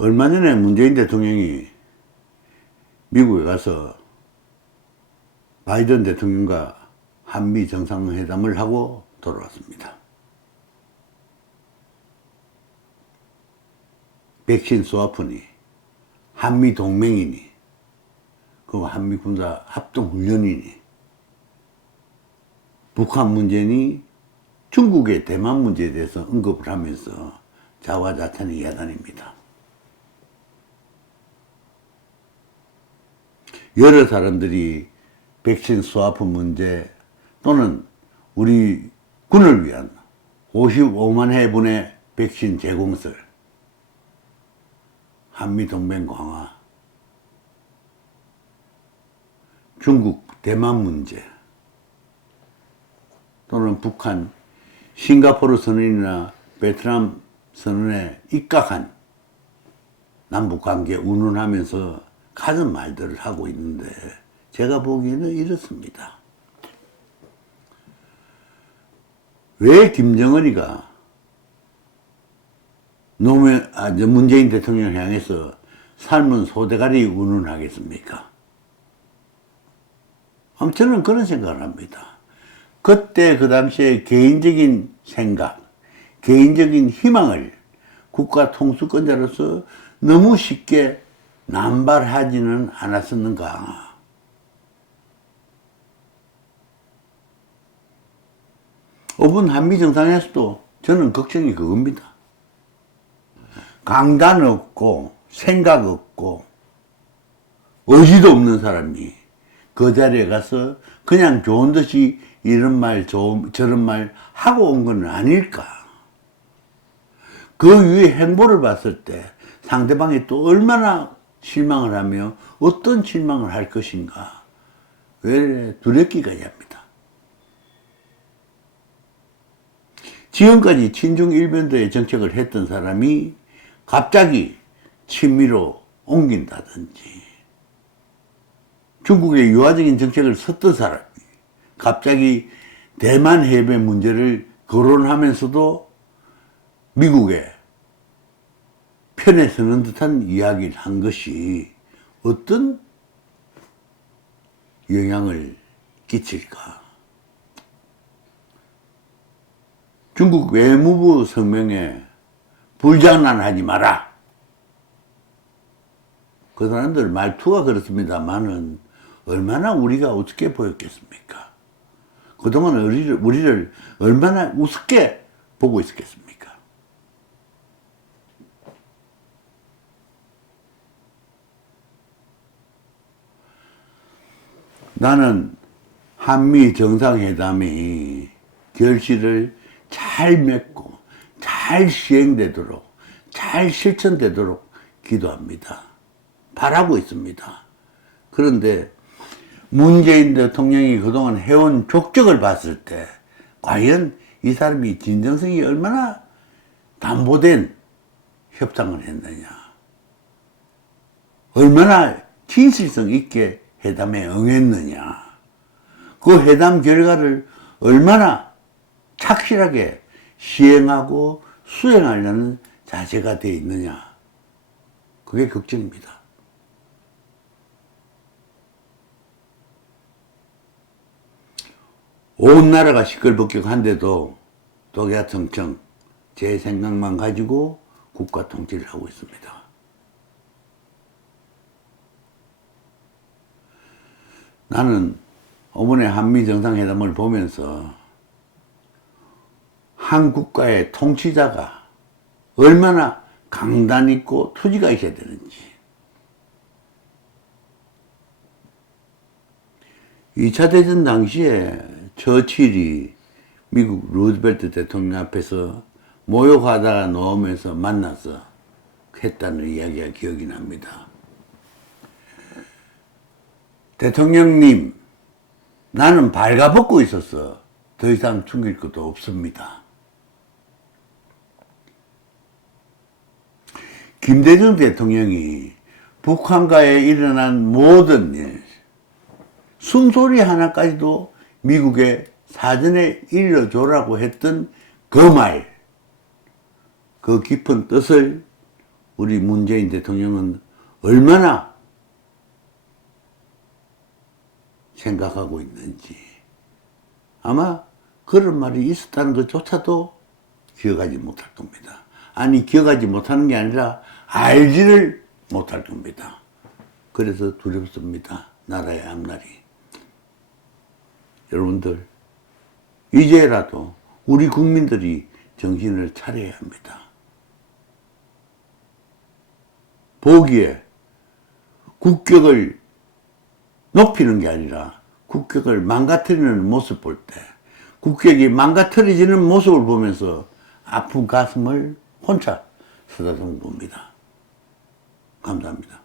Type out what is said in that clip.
얼마 전에 문재인 대통령이 미국에 가서 바이든 대통령과 한미 정상회담을 하고 돌아왔습니다. 백신 스와프니, 한미 동맹이니, 그리고 한미 군사 합동훈련이니, 북한 문제니, 중국의 대만 문제에 대해서 언급을 하면서 자화자찬의 야단입니다. 여러 사람들이 백신 스와프 문제 또는 우리 군을 위한 55만 회분의 백신 제공설, 한미동맹 강화, 중국 대만 문제 또는 북한 싱가포르 선언이나 베트남 선언에 입각한 남북관계 운운하면서 가진 말들을 하고 있는데 제가 보기에는 이렇습니다. 왜 김정은이가 문재인 대통령을 향해서 삶은 소대가리 운운하겠습니까? 저는 그런 생각을 합니다. 그때 그 당시에 개인적인 생각, 개인적인 희망을 국가 통수권자로서 너무 쉽게 남발하지는 않았었는가. 이번 한미 정상회담에서도 저는 걱정이 그겁니다. 강단 없고 생각 없고 의지도 없는 사람이 그 자리에 가서 그냥 좋은 듯이 이런 말 저런 말 하고 온 건 아닐까. 그 위에 행보를 봤을 때 상대방이 또 얼마나 실망을 하며 어떤 실망을 할 것인가. 왜 두렵기까지 합니다. 지금까지 친중 일변도의 정책을 했던 사람이 갑자기 친미로 옮긴다든지, 중국의 유화적인 정책을 섰던 사람이 갑자기 대만 해변 문제를 거론하면서도 미국의 편에 서는 듯한 이야기를 한 것이 어떤 영향을 끼칠까? 중국 외무부 성명에 불장난하지 마라. 그 사람들 말투가 그렇습니다만은 얼마나 우리가 우습게 보였겠습니까? 그동안 우리를 얼마나 우습게 보고 있었겠습니까? 나는 한미 정상회담이 결실을 잘 맺고 잘 시행되도록 잘 실천되도록 기도합니다. 바라고 있습니다. 그런데 문재인 대통령이 그동안 해온 족적을 봤을 때 과연 이 사람이 진정성이 얼마나 담보된 협상을 했느냐, 얼마나 진실성 있게 회담에 응했느냐, 그 회담 결과를 얼마나 착실하게 시행하고 수행하려는 자세가 되어 있느냐, 그게 걱정입니다. 온 나라가 시끌벅적한데도 독야청청 제 생각만 가지고 국가 통치를 하고 있습니다. 나는 이번에 한미 정상회담을 보면서 한 국가의 통치자가 얼마나 강단 있고 투지가 있어야 되는지, 2차 대전 당시에 처칠이 미국 루즈벨트 대통령 앞에서 모욕하다가 놓으면서 만나서 했다는 이야기가 기억이 납니다. 대통령님, 나는 발가벗고 있어서 더 이상 숨길 것도 없습니다. 김대중 대통령이 북한과에 일어난 모든 일, 숨소리 하나까지도 미국에 사전에 일러줘라고 했던 그 말, 그 깊은 뜻을 우리 문재인 대통령은 얼마나 생각하고 있는지 아마 그런 말이 있었다는 것조차도 기억하지 못할 겁니다. 아니 기억하지 못하는 게 아니라 알지를 못할 겁니다. 그래서 두렵습니다. 나라의 앞날이. 여러분들 이제라도 우리 국민들이 정신을 차려야 합니다. 보기에 국격을 높이는 게 아니라 국격을 망가뜨리는 모습 볼 때 국격이 망가뜨려지는 모습을 보면서 아픈 가슴을 혼자 쓰다듬어 봅니다. 감사합니다.